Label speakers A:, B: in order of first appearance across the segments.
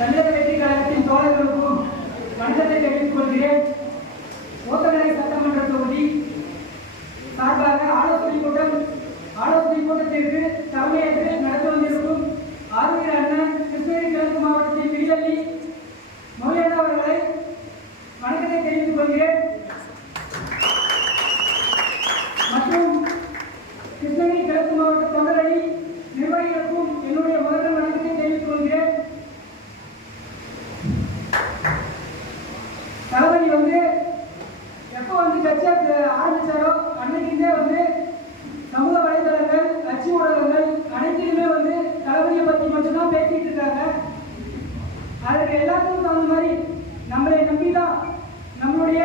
A: தமிழக வெற்றி கழகத்தின் தோழர்களுக்கும் வணக்கத்தை தெரிவித்துக் கொள்கிறேன். ஓத்தகரை சட்டமன்ற தொகுதி சார்பாக ஆலோசனை கூட்டம் ஆலோசனை கூட்டத்திற்கு தலைமையேற்று நடந்து வந்திருக்கும் ஆர்வீர் அண்ணன் கிருஷ்ணகிரி கிழக்கு மாவட்டத்தின் விடிவள்ளி மௌலியண்ணா அவர்களை வணக்கத்தை தெரிவித்துக் கொள்கிறேன். மற்றும் நம்மளுடைய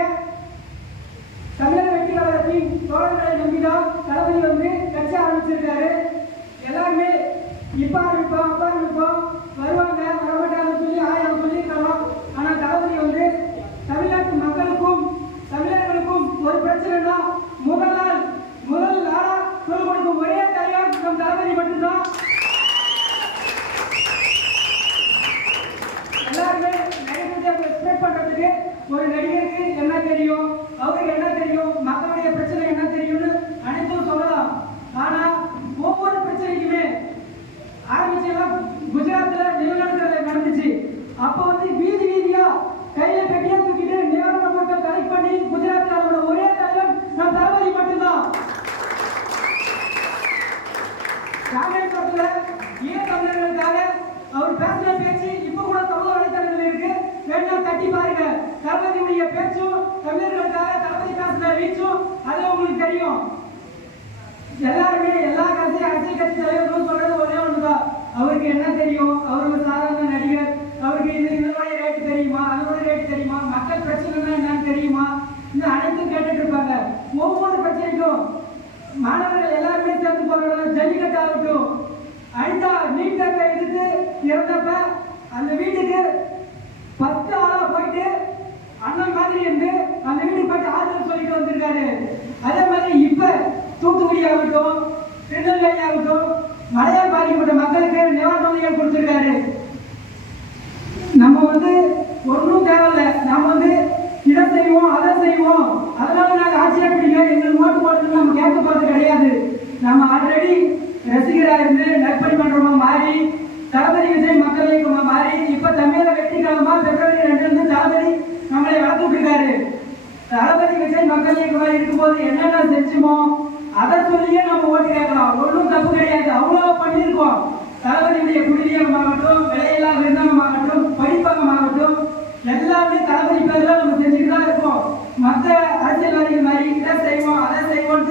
A: நடிகத்தை பண்ணுறதுக்கு பண்றதுக்கு ஒரு நடிகருக்கு என்ன தெரியும்? அவருக்கு என்ன தெரியும்? மக்களுடைய பிரச்சனை என்ன தெரியும்னு அனைத்தும் சொல்லலாம். ஆனால் ஒவ்வொரு பிரச்சனைக்குமே ஆரம்பிச்செல்லாம் குஜராத்ல நிலநடுக்கத்தில் நடந்துச்சு. அப்போ வந்து வீதி வீதியா கையில பெட்டியாக தூக்கிட்டு நிவாரண மக்கள் கலெக்ட் பண்ணி குஜராத்ல அவரோட ஒரே தலைவர் நம் தளபதி மட்டும்தான். ராமேஸ்வரத்துல ஏன் தமிழர்களுக்காக அவர் பேசின பேச்சு இப்போ கூட தமிழ் பேசின அது உங்களுக்கு தெரியும். எல்லாருமே எல்லா கட்சி அரசியல் கட்சி தலைவர்களும் சொல்றது ஒரே ஒன்றுதான் அவருக்கு என்ன தெரியும்? அவர் ஒரு சாதாரண நடிகர் அவருக்கு இது இதனுடைய ரேட்டு தெரியுமா? அதனுடைய ரேட் தெரியுமா? மக்கள் பிரச்சனைனா என்னன்னு தெரியுமா? இந்த அனைத்தும் கேட்டுட்டு இருப்பாங்க. ஒவ்வொரு பிரச்சனைக்கும் மாணவர்கள் எல்லாருமே சேர்ந்து போறாங்க ஜல்லிக்கட்டு ஆகட்டும். அனிதா நீட் எதிர்த்து இறந்தப்ப கொடுத்துருக்காரு. நம்ம வந்து ஒன்றும் தேவையில்ல. நம்ம வந்து இதை செய்வோம் அதை செய்வோம். அதனால நாங்கள் ஆட்சியை பிடிங்க எங்களுக்கு ஓட்டு போடுறது நம்ம கேட்க போகிறது கிடையாது. நம்ம ஆல்ரெடி ரசிகராக இருந்து நற்பணி மன்றமா மாறி தளபதி விஜய் மக்கள் இயக்கமாக மாறி இப்போ தமிழக வெற்றிக்காலமாக பிப்ரவரி ரெண்டுலேருந்து தளபதி நம்மளை வளர்த்துட்டு இருக்காரு தளபதி விஜய் மக்கள் இயக்கமாக இருக்கும்போது என்னென்ன செஞ்சுமோ அதை சொல்லியே நம்ம ஓட்டு கேட்கலாம். ஒன்றும் தப்பு கிடையாது. அவ்வளோ தளபதியுடைய குடிநீரமாகட்டும் விலையில்லா விருந்தமாகட்டும் படிப்பகமாகட்டும் எல்லாமே தளபதி பேர்ல நம்ம செஞ்சுட்டு தான் இருப்போம் மற்ற அரசியல்வாதிகள் மாதிரி இதை செய்வோம் அதை செய்வோம்